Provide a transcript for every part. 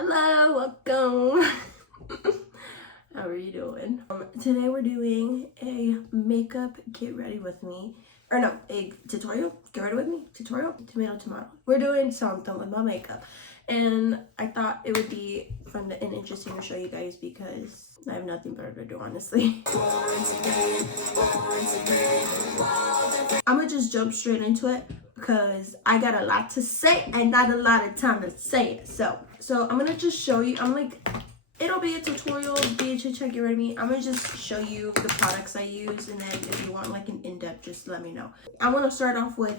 Hello, welcome. How are you doing? Today we're doing a makeup get ready with me, or no, a tutorial, get ready with me, tutorial, tomato. We're doing something with my makeup, and I thought it would be fun and interesting to show you guys because I have nothing better to do, honestly. I'm gonna just jump straight into it because I got a lot to say and not a lot of time to say it. So I'm gonna just show you. It'll be a tutorial, be a chit chat, get ready with me. I'm gonna just show you the products I use, and then if you want like an in-depth, just let me know. I want to start off with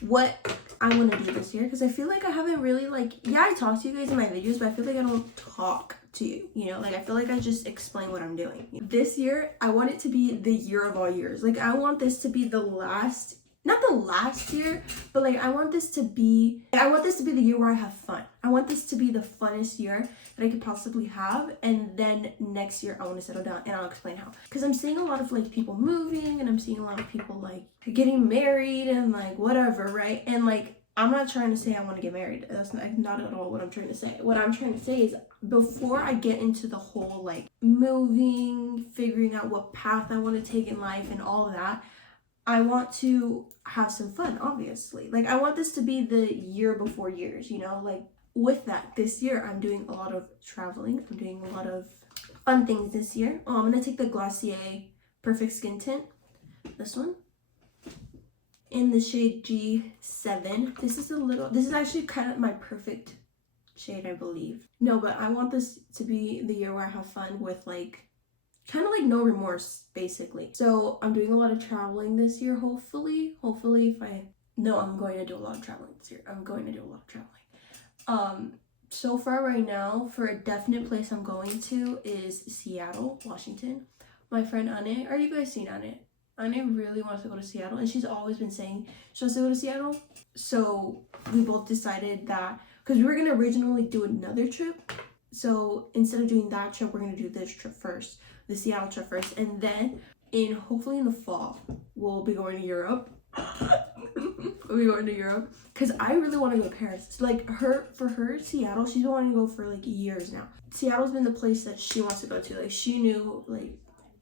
what I want to do this year because I feel like I haven't really I talk to you guys in my videos, but I feel like I don't talk to you, like I feel like I just explain what I'm doing. This year, I want it to be the year of all years. Like I want this to be the last, not the last year, but I want this to be the year where I have fun. I want this to be the funnest year that I could possibly have, and then next year I want to settle down, and I'll explain how. Because I'm seeing a lot of people moving, and I'm seeing a lot of people getting married and whatever, right? And I'm not trying to say I want to get married. That's not at all what I'm trying to say. What I'm trying to say is before I get into the whole moving, figuring out what path I want to take in life and all of that, I want to have some fun, obviously. I want this to be the year before years, with that, this year I'm doing a lot of traveling. I'm doing a lot of fun things this year. I'm gonna take the Glossier Perfect Skin Tint, this one, in the shade G7. This is actually kind of my perfect shade, I believe. No, but I want this to be the year where I have fun with kind of no remorse, basically. So I'm doing a lot of traveling this year, hopefully I'm going to do a lot of traveling this year. I'm going to do a lot of traveling. So far right now, for a definite place I'm going to is Seattle, Washington. My friend Anne, are you guys seen Anne? Anne really wants to go to Seattle, and she's always been saying she wants to go to Seattle. So we both decided that, because we were going to originally do another trip. So instead of doing that trip, we're going to do this trip first, the Seattle trip first. And then hopefully in the fall, we'll be going to Europe. We'll be going to Europe because I really want to go to Paris. For her, Seattle, she's been wanting to go for years now. Seattle's been the place that she wants to go to. She knew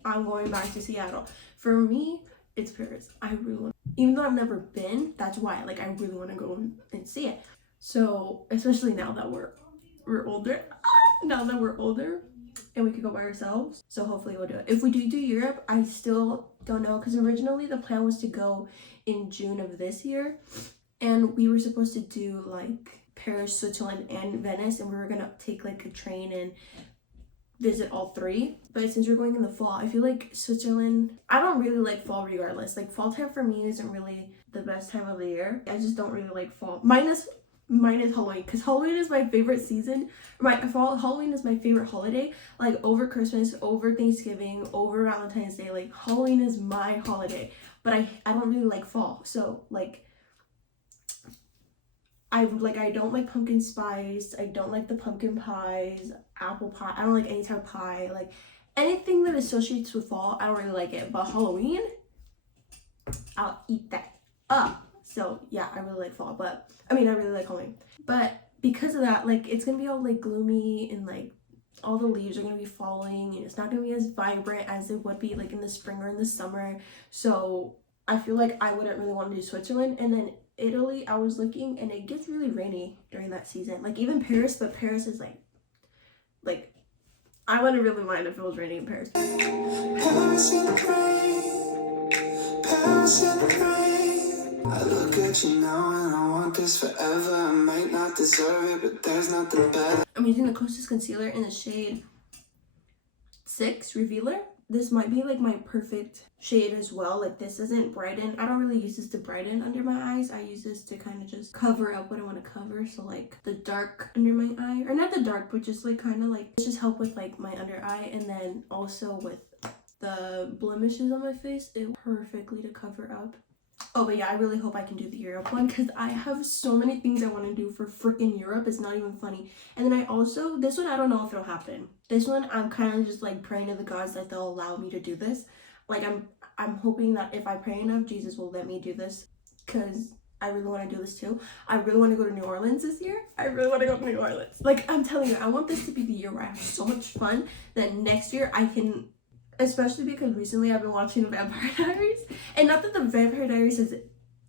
I'm going back to Seattle. For me, it's Paris. I really want, even though I've never been, that's why I really want to go and see it. So especially now that we're older, and we could go by ourselves, so hopefully we'll do it. If we do Europe, I still don't know, because originally the plan was to go in June of this year, and we were supposed to do Paris, Switzerland, and Venice, and we were gonna take a train and visit all three. But since we're going in the fall, I feel Switzerland, I don't really like fall regardless. Fall time for me isn't really the best time of the year. I just don't really like fall, minus Halloween, because Halloween is my favorite season. Halloween is my favorite holiday. Over Christmas, over Thanksgiving, over Valentine's Day, Halloween is my holiday. But I don't really like fall. So I don't like pumpkin spice. I don't like the pumpkin pies, apple pie. I don't like any type of pie. Anything that associates with fall, I don't really like it. But Halloween, I'll eat that up. So yeah, I really like fall, but I really like Halloween. But because of that, it's gonna be all gloomy, and all the leaves are gonna be falling, and it's not gonna be as vibrant as it would be in the spring or in the summer. So I feel I wouldn't really want to do Switzerland. And then Italy, I was looking, and it gets really rainy during that season. Even Paris, but Paris is I wouldn't really mind if it was raining in Paris. Paris in the rain, Paris in the rain. I look at you now and I want this forever. I might not deserve it, but there's nothing better. I'm using the Kosas concealer in the shade 6 Revealer. This might be my perfect shade as well. This doesn't brighten. I don't really use this to brighten under my eyes. I use this to kind of just cover up what I want to cover. So the dark under my eye, or not the dark, but just kind of just help with my under eye, and then also with the blemishes on my face, it perfectly to cover up. Oh, but yeah, I really hope I can do the Europe one, because I have so many things I want to do for freaking Europe. It's not even funny. And then this one, I don't know if it'll happen. This one, I'm kind of just praying to the gods that they'll allow me to do this. I'm hoping that if I pray enough, Jesus will let me do this, because I really want to do this too. I really want to go to New Orleans this year. I really want to go to New Orleans. Like, I'm telling you, I want this to be the year where I have so much fun that next year I can, especially because recently I've been watching Vampire Diaries. And not that the Vampire Diaries has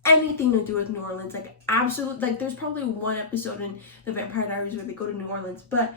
anything to do with New Orleans. Like, absolutely, like, there's probably one episode in the Vampire Diaries where they go to New Orleans. But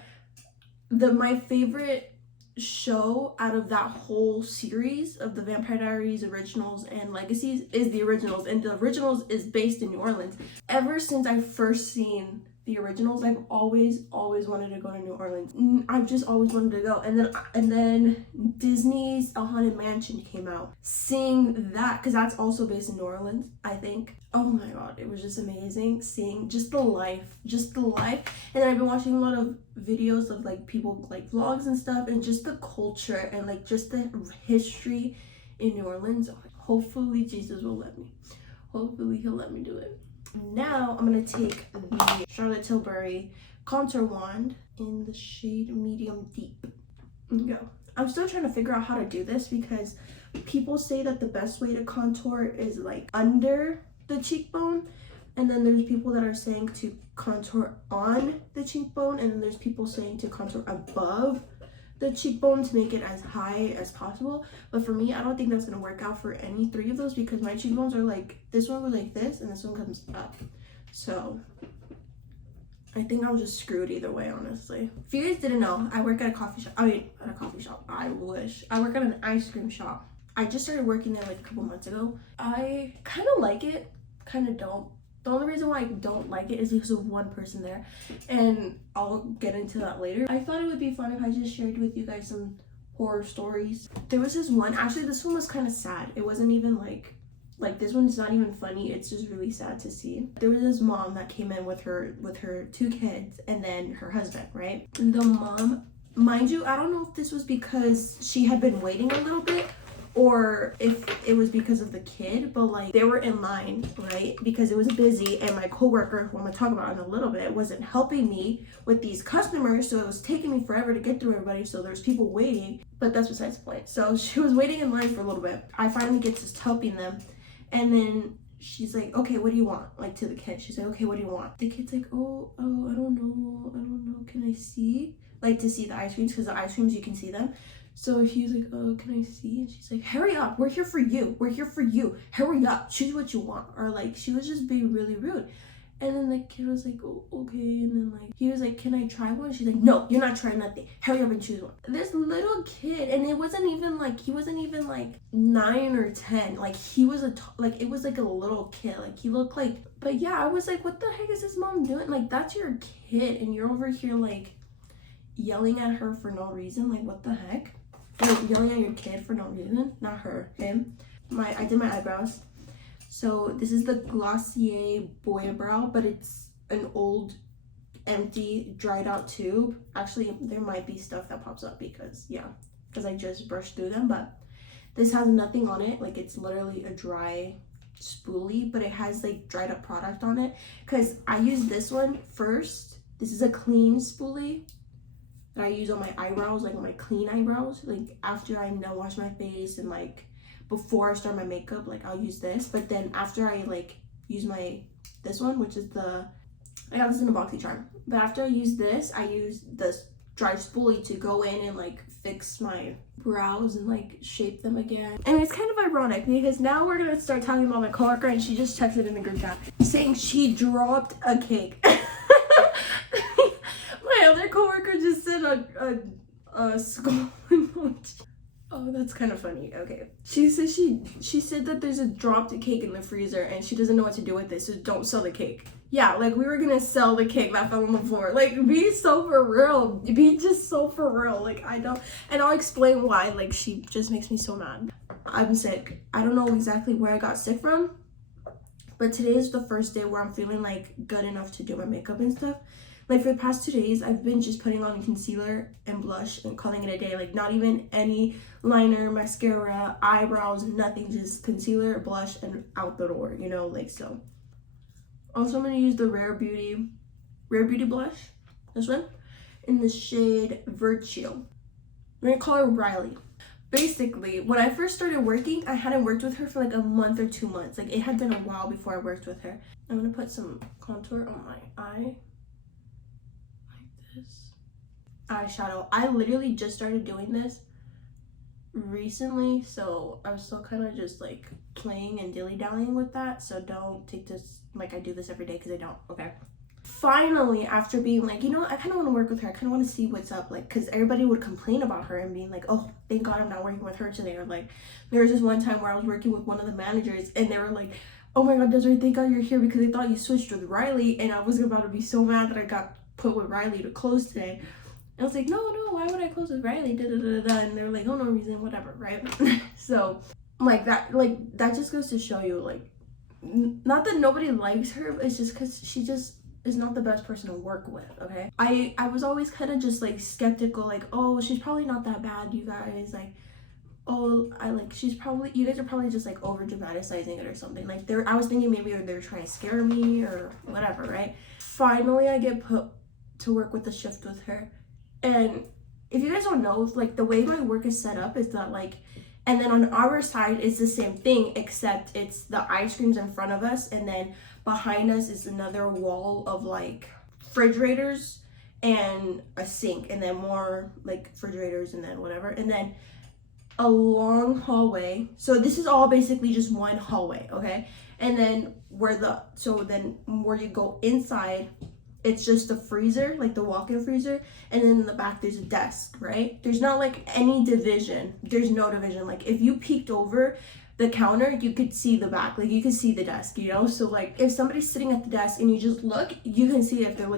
my favorite show out of that whole series of the Vampire Diaries originals and legacies is the originals, and the originals is based in New Orleans. Ever since I first seen the originals, I've always wanted to go to New Orleans. I've just always wanted to go. And then Disney's A Haunted Mansion came out. Seeing that, because that's also based in New Orleans, I think. Oh my god, it was just amazing seeing just the life. And then I've been watching a lot of videos of like people like vlogs and stuff, and just the culture and like just the history in New Orleans. Hopefully Jesus will let me. Hopefully he'll let me do it. Now I'm going to take the Charlotte Tilbury contour wand in the shade medium deep. Go. I'm still trying to figure out how to do this because people say that the best way to contour is like under the cheekbone, and then there's people that are saying to contour on the cheekbone, and then there's people saying to contour above the cheekbone to make it as high as possible. But for me, I don't think that's gonna work out for any three of those because my cheekbones are like, this one goes like this and this one comes up. So I think I'm just screwed either way, honestly. If you guys didn't know, I work at a coffee shop. I mean, at a coffee shop, I wish. I work at an ice cream shop. I just started working there like a couple months ago. I kind of like it, kind of don't. The only reason why I don't like it is because of one person there, and I'll get into that later. I thought it would be fun if I just shared with you guys some horror stories. There was this one, actually this one was kind of sad. It wasn't even like this one's not even funny, it's just really sad to see. There was this mom that came in with her two kids and then her husband, right? And the mom, mind you, I don't know if this was because she had been waiting a little bit or if it was because of the kid, but like they were in line, right? Because it was busy, and my coworker, who I'm gonna talk about in a little bit, wasn't helping me with these customers, so it was taking me forever to get through everybody, so there's people waiting, but that's besides the point. So she was waiting in line for a little bit. I finally get to helping them, and then she's like, okay, what do you want? Like to the kid, she's like, okay, what do you want? The kid's like, oh, I don't know, can I see? Like to see the ice creams, because the ice creams, you can see them. So he's like, oh, can I see? And she's like, hurry up, we're here for you, hurry up, choose what you want. Or like, she was just being really rude. And then the kid was like, oh, okay. And then like, he was like, can I try one? She's like, no, you're not trying nothing, hurry up and choose one. This little kid, and it wasn't even like, he wasn't even like 9 or 10. Like he was like, it was like a little kid. Like he looked like, but yeah, I was like, what the heck is this mom doing? Like, that's your kid, and you're over here like yelling at her for no reason. Like, what the heck? Like yelling at your kid for no reason. Not her, him. I did my eyebrows. So this is the Glossier Boy Brow, but it's an old, empty, dried out tube. Actually, there might be stuff that pops up because I just brushed through them, but this has nothing on it. Like, it's literally a dry spoolie, but it has like dried up product on it because I used this one first. This is a clean spoolie that I use on my eyebrows, like on my clean eyebrows, like after I wash my face and like before I start my makeup, like I'll use this. But then after I like use this one, which is I got this in a BoxyCharm, but after I use this, I use this dry spoolie to go in and like fix my brows and like shape them again. And it's kind of ironic because now we're gonna start talking about my coworker, and she just texted in the group chat saying she dropped a cake. My other coworker just said a skull emoji. Oh, that's kind of funny. Okay. She said she said that there's a dropped cake in the freezer and she doesn't know what to do with it, so don't sell the cake. Yeah, like we were gonna sell the cake that fell on the floor. Like, be so for real. Be just so for real. Like, I don't, and I'll explain why. Like, she just makes me so mad. I'm sick. I don't know exactly where I got sick from, but today is the first day where I'm feeling like good enough to do my makeup and stuff. Like, for the past 2 days, I've been just putting on concealer and blush and calling it a day. Like, not even any liner, mascara, eyebrows, nothing. Just concealer, blush, and out the door, you know, like so. Also, I'm going to use the Rare Beauty blush, this one, in the shade Virtue. I'm going to call her Riley. basically, when I first started working, I hadn't worked with her for like a month or 2 months. Like, it had been a while before I worked with her. I'm gonna put some contour on my eye, like this. Eyeshadow. I literally just started doing this recently, so I'm still kind of just like playing and dilly-dallying with that, so don't take this like I do this every day, because I don't. Okay, finally, after being like, you know what, I kind of want to work with her, I kind of want to see what's up, like, because everybody would complain about her and being like, oh, thank God I'm not working with her today. Or like, there was this one time where I was working with one of the managers and they were like, oh my God, Desiree, thank God you're here, because they thought you switched with Riley, and I was about to be so mad that I got put with Riley to close today. I was like, no, why would I close with Riley? Da, da, da, da. And they were like, oh, no reason, whatever, right? So, like that just goes to show you, like, not that nobody likes her, but it's just because she just is not the best person to work with, okay? I was always kind of just, like, skeptical, like, oh, she's probably not that bad, you guys, like, oh, you guys are probably just, like, over dramatizing it or something. Like, I was thinking maybe they're trying to scare me or whatever, right? Finally, I get put to work with the shift with her. And if you guys don't know, like, the way my work is set up is that, like, and then on our side it's the same thing, except it's the ice creams in front of us, and then behind us is another wall of like refrigerators and a sink, and then more like refrigerators, and then whatever, and then a long hallway. So this is all basically just one hallway, okay? And then where you go inside, it's just the freezer, like the walk-in freezer, and then in the back there's a desk, right? There's not like any division. There's no division. Like, if you peeked over the counter, you could see the back, like you could see the desk, you know? So like, if somebody's sitting at the desk and you just look, you can see if they're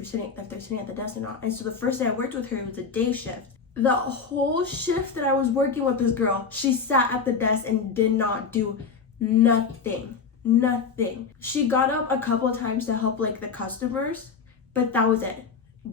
sitting at the desk or not. And so the first day I worked with her, it was a day shift. The whole shift that I was working with this girl, she sat at the desk and did not do nothing. She got up a couple of times to help like the customers, but that was it.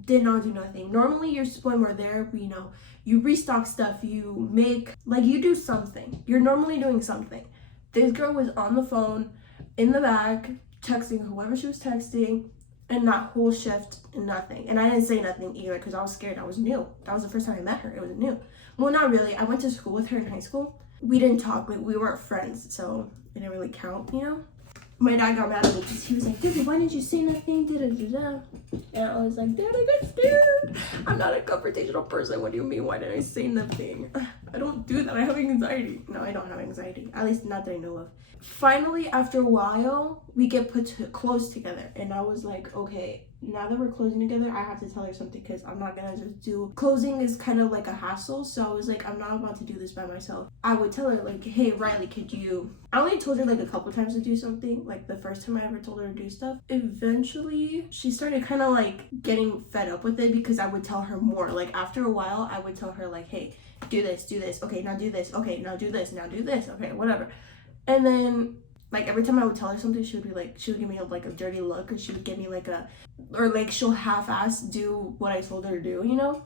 Did not do nothing. Normally when we're there, you know, you restock stuff, you make, like, you do something. You're normally doing something. This girl was on the phone in the back texting whoever she was texting, and that whole shift, nothing. And I didn't say nothing either because I was scared. I was new. That was the first time I met her. It was new. Well, not really. I went to school with her in high school. We didn't talk, like, we weren't friends, so it didn't really count, you know? My dad got mad at me because he was like, dude, why didn't you say nothing? And I was like, Dad, I got scared. I'm not a confrontational person. What do you mean? Why didn't I say nothing? I don't do that. I have anxiety. No, I don't have anxiety. At least not that I know of. Finally, after a while, we get put close together. And I was like, okay, now that we're closing together, I have to tell her something, because I'm not gonna just do, closing is kind of like a hassle. So I was like, I'm not about to do this by myself. I would tell her like, hey, Riley, I only told her like a couple times to do something, like the first time I ever told her to do stuff. Eventually she started kind of like getting fed up with it, because I would tell her more. Like, after a while I would tell her like, hey, do this, okay, now do this, okay, now do this, okay, whatever. And then, like, every time I would tell her something, she would give me like a dirty look, or she would give me like she'll half-ass do what I told her to do, you know?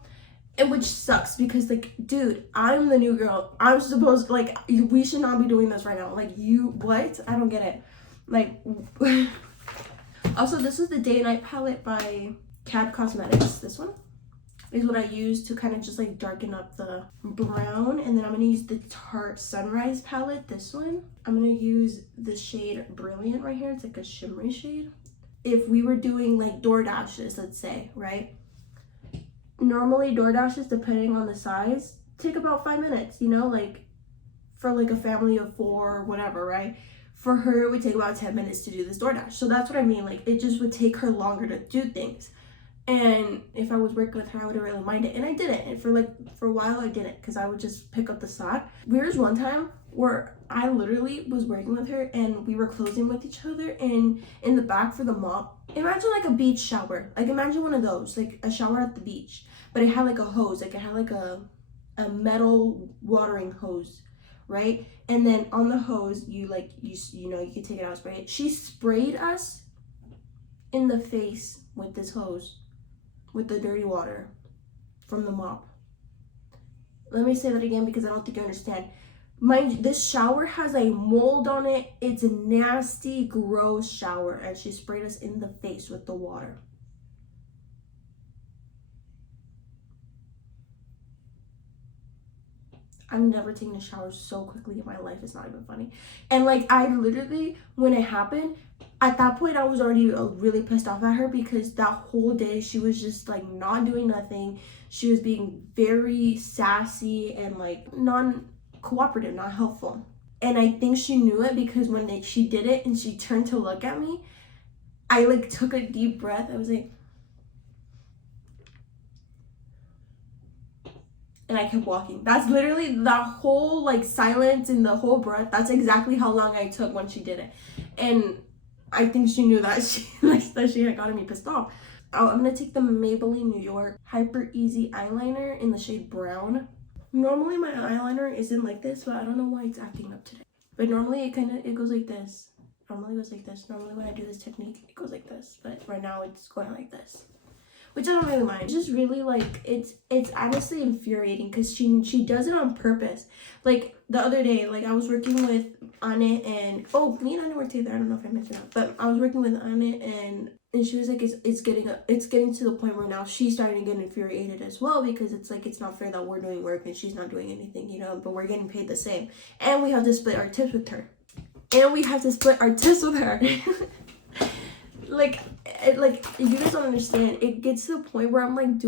And which sucks, because, like, dude, I'm the new girl. I'm supposed, like, we should not be doing this right now. Like, what? I don't get it. Like, also, this is the Day and Night palette by Cab Cosmetics. This one is what I use to kind of just, like, darken up the brown. And then I'm going to use the Tarte Sunrise palette, this one. I'm going to use the shade Brilliant right here. It's like a shimmery shade. If we were doing, like, DoorDashes, let's say, right? Normally DoorDashes, depending on the size, take about 5 minutes, you know, like for like a family of 4 or whatever, right? For her, it would take about 10 minutes to do this DoorDash. So that's what I mean, like, it just would take her longer to do things. And if I was working with her, I wouldn't really mind it. And I didn't. And for a while I didn't, because I would just pick up the slack. There was one time where I literally was working with her and we were closing with each other, and in the back for the mop, imagine like a beach shower. Like, imagine one of those, like a shower at the beach, but it had like a hose, like it had like a metal watering hose, right? And then on the hose, you know, you can take it out and spray it. She sprayed us in the face with this hose, with the dirty water from the mop. Let me say that again, because I don't think you understand. This shower has a mold on it. It's a nasty, gross shower, and she sprayed us in the face with the water. I've never taken a shower so quickly in my life. It's not even funny. And like, I literally, when it happened, at that point I was already really pissed off at her, because that whole day she was just like not doing nothing. She was being very sassy and like non-cooperative, not helpful. And I think she knew it, because when she did it and she turned to look at me, I like took a deep breath. I was like, and I kept walking. That's literally the whole like silence and the whole breath. That's exactly how long I took when she did it. And I think she knew that she like, that she had gotten me pissed off. Oh, I'm gonna take the Maybelline New York Hyper Easy eyeliner in the shade brown. Normally my eyeliner isn't like this, but I don't know why it's acting up today. But normally it goes like this. Normally it goes like this. Normally when I do this technique, it goes like this. But right now it's going like this, which I don't really mind. It's just really like, it's honestly infuriating, because she does it on purpose. Like the other day, like I was working with Anne, and me and Anne worked together. I don't know if I mentioned that, but I was working with Anne, and she was like, it's getting to the point where now she's starting to get infuriated as well, because it's like, it's not fair that we're doing work and she's not doing anything, you know, but we're getting paid the same, and we have to split our tips with her. Like, you guys don't understand. It gets to the point where I'm like,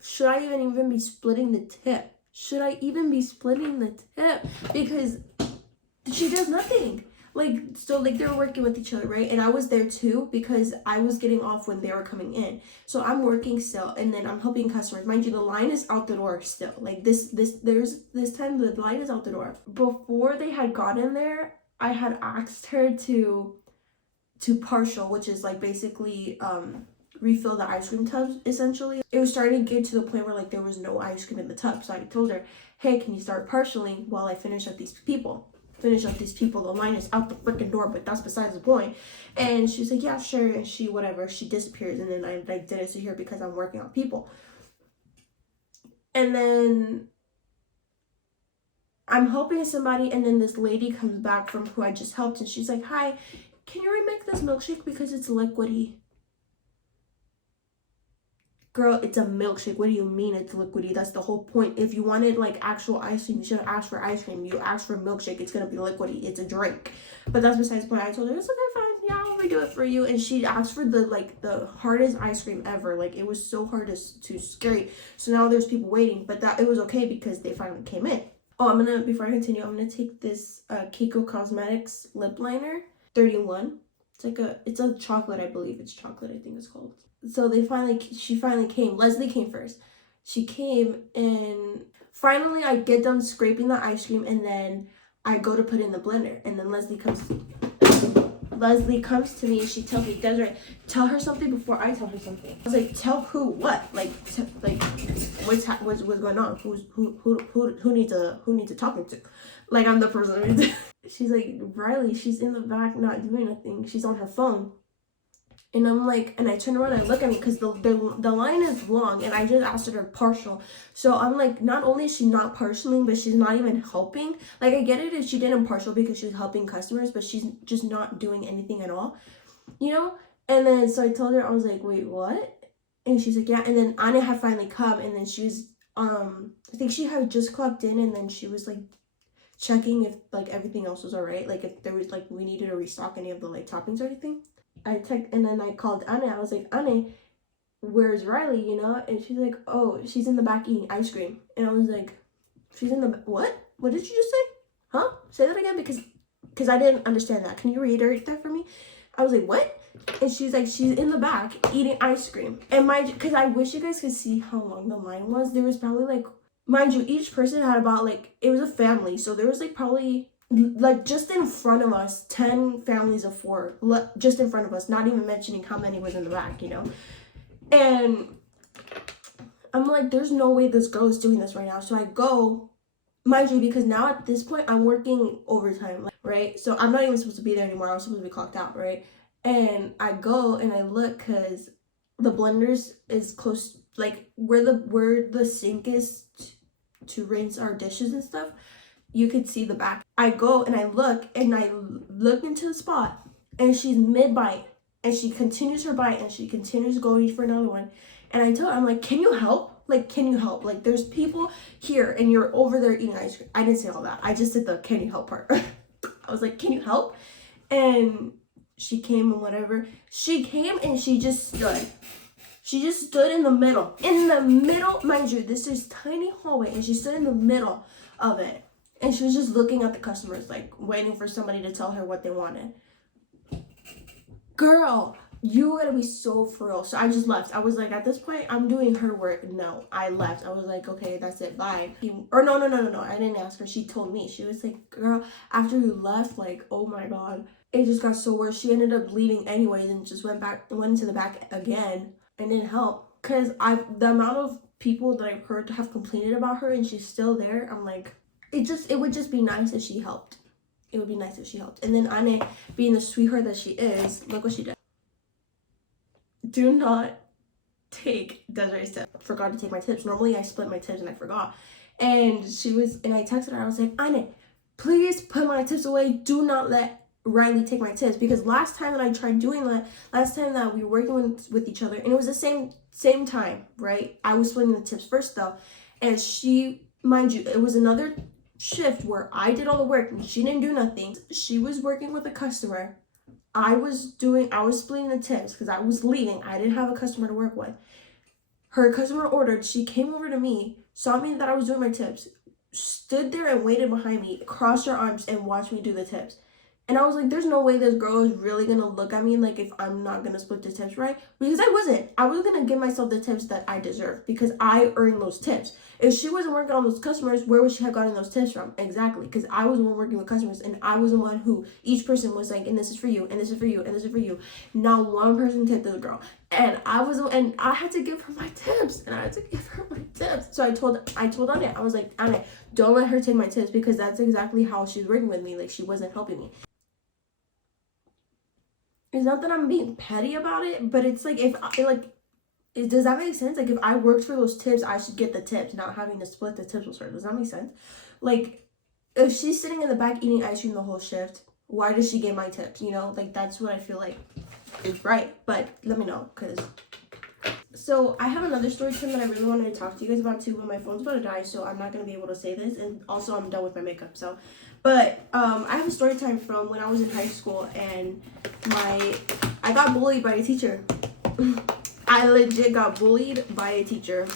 should I even be splitting the tip? Should I even be splitting the tip? Because she does nothing. Like, so like they were working with each other, right? And I was there too, because I was getting off when they were coming in. So I'm working still, and then I'm helping customers. Mind you, the line is out the door still. Like this time the line is out the door. Before they had gotten there, I had asked her to partial, which is like basically refill the ice cream tubs. Essentially, it was starting to get to the point where like there was no ice cream in the tub. So I told her, hey, can you start partialing while I finish up these people? The line is out the freaking door, but that's besides the point. And she's like, yeah, sure. And she disappears, and then I like didn't see her because I'm working on people. And then I'm helping somebody, and then this lady comes back from who I just helped, and she's like, hi, can you remake this milkshake because it's liquidy? Girl, it's a milkshake. What do you mean it's liquidy? That's the whole point. If you wanted like actual ice cream, you should have asked for ice cream. You asked for milkshake, it's gonna be liquidy. It's a drink. But that's besides the point. I told her, it's okay, fine. Yeah, I'll redo it for you. And she asked for the hardest ice cream ever. Like, it was so hard to scrape. So now there's people waiting. But it was okay because they finally came in. Oh, before I continue, I'm gonna take this Keiko Cosmetics lip liner, 31. It's a chocolate, I believe. It's chocolate, I think it's called. So she finally came. Leslie came first. She came, and finally I get done scraping the ice cream, and then I go to put in the blender, and then Leslie comes to me, and she tells me, Desiree, tell her something before I tell her something. I was like, tell who what? What's going on? Who needs a talking to? Like, I'm the person. She's like, Riley, she's in the back not doing nothing. She's on her phone. And I'm like, and I turn around and I look at me, because the line is long, and I just asked her partial. So I'm like, not only is she not partialing, but she's not even helping. Like, I get it if she didn't partial because she's helping customers, but she's just not doing anything at all, you know? And then, so I told her, I was like, wait, what? And she's like, yeah. And then Anna had finally come, and then she was, I think she had just clocked in, and then she was like checking if like everything else was all right. Like, if there was like, we needed to restock any of the like toppings or anything. And then I called Anne. I was like, Anne, where's Riley, you know? And she's like, oh, she's in the back eating ice cream. And I was like, she's in the, what? What did you just say? Huh? Say that again, because I didn't understand that. Can you reiterate that for me? I was like, what? And she's like, she's in the back eating ice cream. And because I wish you guys could see how long the line was. There was probably like, mind you, each person had about like, it was a family. So there was like probably, like, just in front of us, 10 families of 4, just in front of us, not even mentioning how many was in the back, you know? And I'm like, there's no way this girl is doing this right now. So I go, mind you, because now at this point, I'm working overtime, right? So I'm not even supposed to be there anymore. I was supposed to be clocked out, right? And I go and I look, because the blenders is close, like where the sink is to rinse our dishes and stuff. You could see the back. I go and I look into the spot, and she's mid-bite, and she continues her bite, and she continues going for another one. And I tell her, I'm like, can you help? Like, can you help? Like, there's people here and you're over there eating ice cream. I didn't say all that. I just said the can you help part. I was like, can you help? And she came and whatever. She came and she just stood. She just stood in the middle. In the middle, mind you, this is tiny hallway, and she stood in the middle of it. And she was just looking at the customers, like waiting for somebody to tell her what they wanted. Girl, you gotta be so for real. So I just left. I was like, at this point, I'm doing her work. No, I left. I was like, okay, that's it, bye. Or no. I didn't ask her. She told me. She was like, girl, after you left, like, oh my God. It just got so worse. She ended up leaving anyways and just went into the back again and didn't help. Cause the amount of people that I've heard have complained about her and she's still there, I'm like, it would just be nice if she helped. It would be nice if she helped. And then Anne, being the sweetheart that she is, look what she did. Do not take Desiree's tips. Forgot to take my tips. Normally I split my tips and I forgot. And I texted her. I was like, Anne, please put my tips away. Do not let Riley take my tips, because last time that I tried doing that, last time that we were working with each other, and it was the same time, right? I was splitting the tips first though, and she, mind you, it was another shift where I did all the work and she didn't do nothing. She was working with a customer. I was splitting the tips because I was leaving. I didn't have a customer to work with. Her customer ordered. She came over to me, saw me that I was doing my tips, stood there and waited behind me, crossed her arms and watched me do the tips. And I was like, there's no way this girl is really gonna look at me like if I'm not gonna split the tips, right? Because I wasn't. I was gonna give myself the tips that I deserve because I earned those tips. If she wasn't working on those customers, where would she have gotten those tips from? Exactly, because I was the one working with customers, and I was the one who each person was like, and this is for you, and this is for you, and this is for you. Not one person tipped this girl, and I had to give her my tips, So I told Anya, I was like, Anya, don't let her take my tips, because that's exactly how she's working with me. Like, she wasn't helping me. It's not that I'm being petty about it, but it's like, does that make sense? Like, if I worked for those tips, I should get the tips, not having to split the tips with her. Does that make sense? Like, if she's sitting in the back eating ice cream the whole shift, why does she get my tips? You know, like, that's what I feel like is right. But let me know, because... So I have another story time that I really wanted to talk to you guys about too, but my phone's about to die, so I'm not going to be able to say this. And also, I'm done with my makeup, so... But I have a story time from when I was in high school, and I got bullied by a teacher. I legit got bullied by a teacher.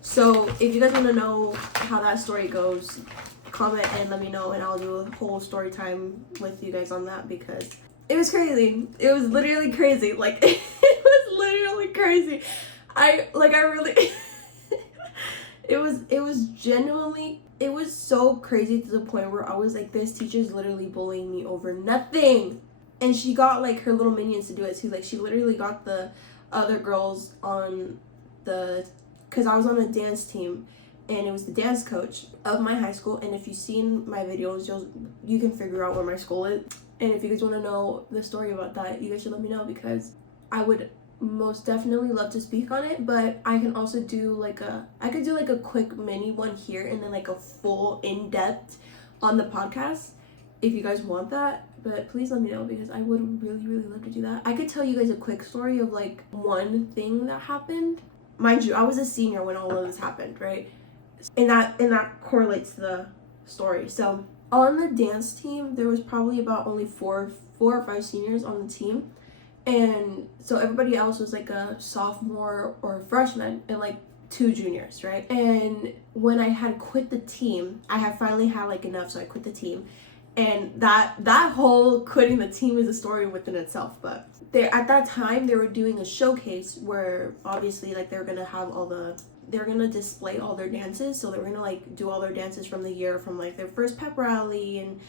So if you guys want to know how that story goes, comment and let me know, and I'll do a whole story time with you guys on that, because it was crazy. It was literally crazy. Like, it was literally crazy. It was genuinely, it was so crazy to the point where I was like, this teacher's literally bullying me over nothing. And she got like her little minions to do it too. Like, she literally got the other girls on because I was on a dance team, and it was the dance coach of my high school. And if you've seen my videos, you can figure out where my school is. And if you guys want to know the story about that, you guys should let me know, because I would most definitely love to speak on it. But I can also do I could do a quick mini one here, and then like a full in-depth on the podcast if you guys want that. But please let me know, because I would really, really love to do that. I could tell you guys a quick story of like one thing that happened. Mind you, I was a senior when all of this happened, right? And that correlates to the story. So on the dance team, there was probably about only four or five seniors on the team. And so everybody else was like a sophomore or a freshman, and like 2 juniors, right? And when I had quit the team, I had finally had like enough, so I quit the team. And that whole quitting the team is a story within itself. But at that time, they were doing a showcase where obviously like they're gonna display all their dances. So they were gonna like do all their dances from the year, from like their first pep rally and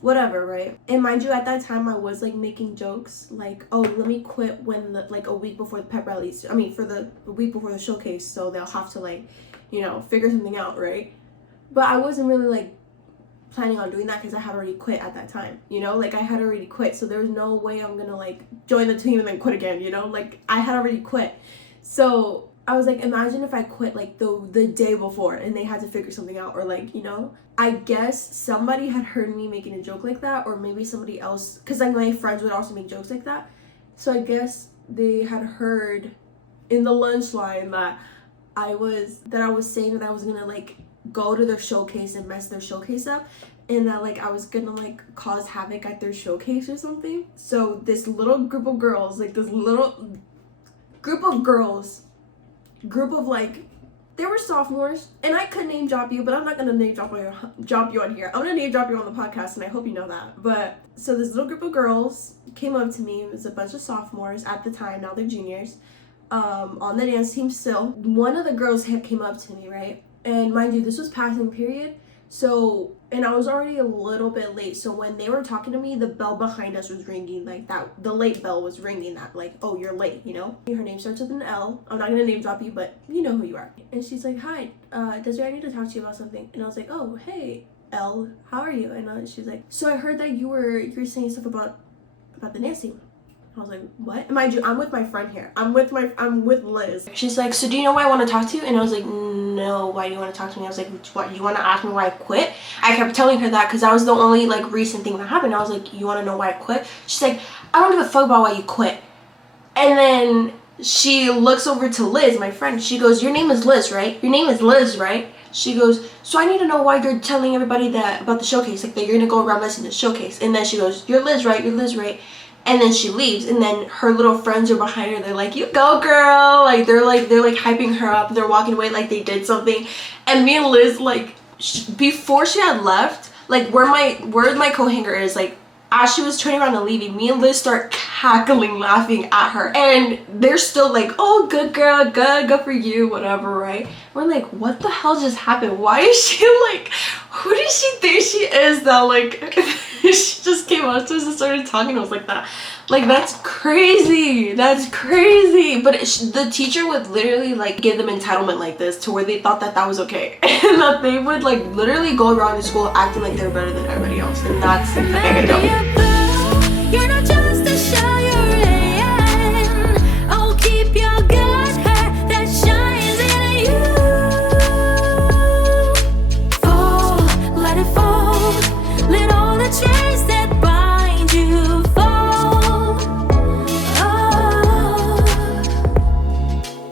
whatever, right? And mind you, at that time I was like making jokes like, oh, let me quit when a week before the pep rallies, for the week before the showcase, so they'll have to like, figure something out, right? But I wasn't really like planning on doing that, because I had already quit at that time, like I had already quit, so there was no way I'm gonna like join the team and then quit again, like I had already quit. So I was like, imagine if I quit like the day before and they had to figure something out, or like, I guess somebody had heard me making a joke like that, or maybe somebody else, because like my friends would also make jokes like that. So I guess they had heard in the lunch line that I was saying that I was gonna like go to their showcase and mess their showcase up, and that like I was gonna like cause havoc at their showcase or something. So this little group of girls, like this little group of girls, like, they were sophomores, and I could name drop you, but I'm not gonna name drop you on here. I'm gonna name drop you on the podcast, and I hope you know that. But so this little group of girls came up to me. It was a bunch of sophomores at the time. Now they're juniors. On the dance team still. One of the girls came up to me, right? And mind you, this was passing period. So, and I was already a little bit late. So when they were talking to me, the bell behind us was ringing like that. The late bell was ringing that, like, oh, you're late, you know? Her name starts with an L. I'm not gonna name drop you, but you know who you are. And she's like, hi, Desiree, I need to talk to you about something. And I was like, oh, hey, L, how are you? And she's like, so I heard that you were saying stuff about the dance team. I was like, what? And mind you, I'm with my friend here. I'm with Liz. She's like, so do you know why I want to talk to you? And I was like, no, why do you want to talk to me? I was like, what, you want to ask me why I quit? I kept telling her that because that was the only like recent thing that happened. I was like, you want to know why I quit? She's like, I don't give a fuck about why you quit. And then she looks over to Liz, my friend. She goes, your name is Liz, right? Your name is Liz, right? She goes, so I need to know why you're telling everybody that about the showcase, like that you're gonna go around messing the showcase. And then she goes, you're Liz, right? You're Liz, right? And then she leaves, and then her little friends are behind her. They're like, you go, girl. Like they're hyping her up. They're walking away like they did something. And me and Liz, like, before she had left, like where my co-hanger is, like as she was turning around and leaving, me and Liz start cackling, laughing at her. And they're still like, oh, good girl, good for you, whatever, right? We're like, what the hell just happened? Why is she like, who does she think she is that like, she just came up to us and started talking to us like that? Like, that's crazy. That's crazy. But the teacher would literally like give them entitlement like this to where they thought that was okay. And that they would like literally go around in school acting like they're better than everybody else. And that's like a no.